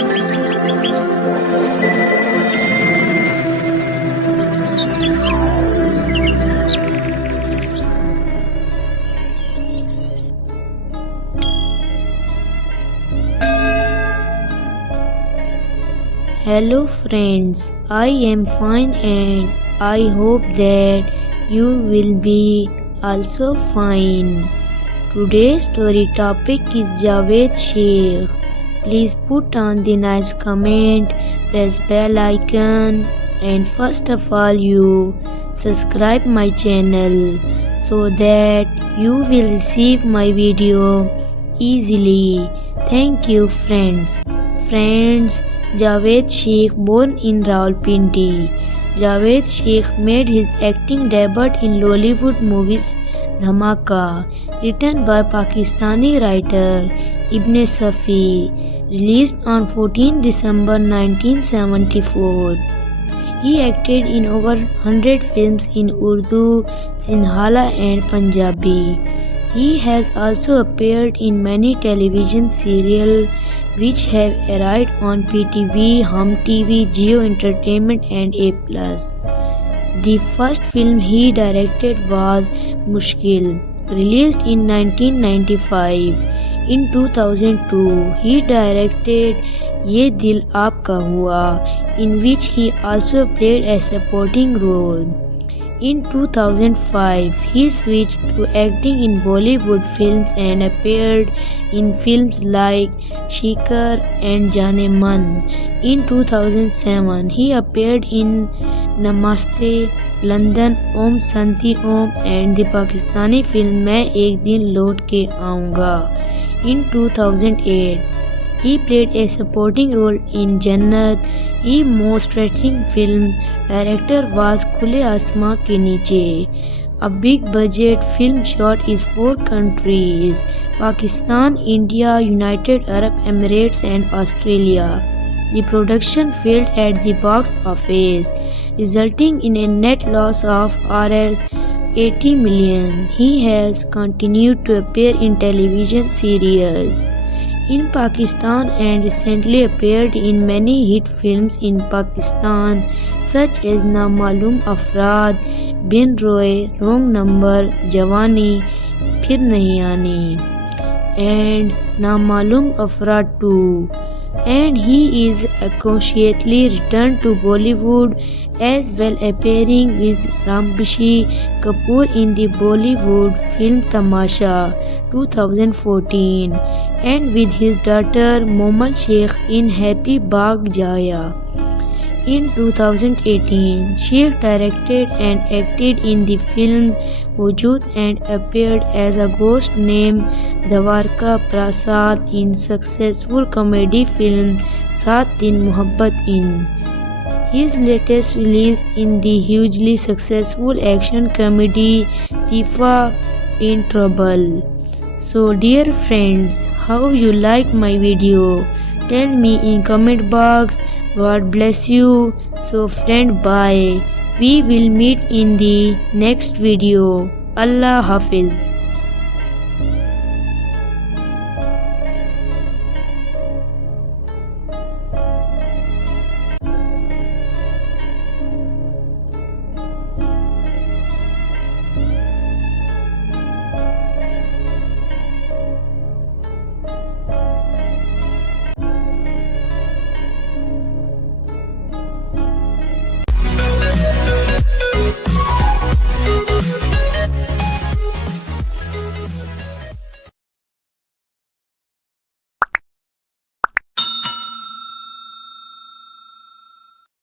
Hello friends, I am fine and I hope that you will be also fine. Today's story topic is Javed Sheikh. Please put on the nice comment, press bell icon, and first of all you subscribe my channel so that you will receive my video easily. Thank you friends. Javed Sheikh born in Rawalpindi. Javed Sheikh made his acting debut in Lollywood movies Dhamaka, written by Pakistani writer Ibn Safi, released on 14 December 1974. He acted in over 100 films in Urdu, Sinhala and Punjabi. He has also appeared in many television serials which have aired on PTV, Hum TV, Jio Entertainment and A+. The first film he directed was Mushkil, released in 1995. In 2002, he directed Ye Dil Aapka Hua, in which he also played a supporting role. In 2005, he switched to acting in Bollywood films and appeared in films like Sheikh and Jane Man. In 2007, he appeared in Namaste, London, Om Santi Om and the Pakistani film Main Ek Din Laut Ke Aaunga. In 2008, he played a supporting role in Jannat. His most striking film director was Khule Aasmaan Ke Neeche, a big budget film shot in 4 countries: Pakistan, India, United Arab Emirates and Australia. The production failed at the box office, resulting in a net loss of Rs 80 million. He has continued to appear in television serials in Pakistan and recently appeared in many hit films in Pakistan such as Na Maloom Afraad, Bin Roy, Wrong Number, Jawani, Phir Nahi Aani and Na Maloom Afraad 2. And he is consciously returned to Bollywood as well, appearing with Rambishi Kapoor in the Bollywood film Tamasha 2014 and with his daughter Momal Sheikh in Happy Baag Jaya. In 2018, Sheikh directed and acted in the film Wujud and appeared as a ghost named Dwarka Prasad in successful comedy film Saat Din Mohabbat In. His latest release in the hugely successful action comedy Tifa in Trouble. So dear friends, how you like my video? Tell me in comment box. God bless you. So friend, bye. We will meet in the next video. Allah Hafiz.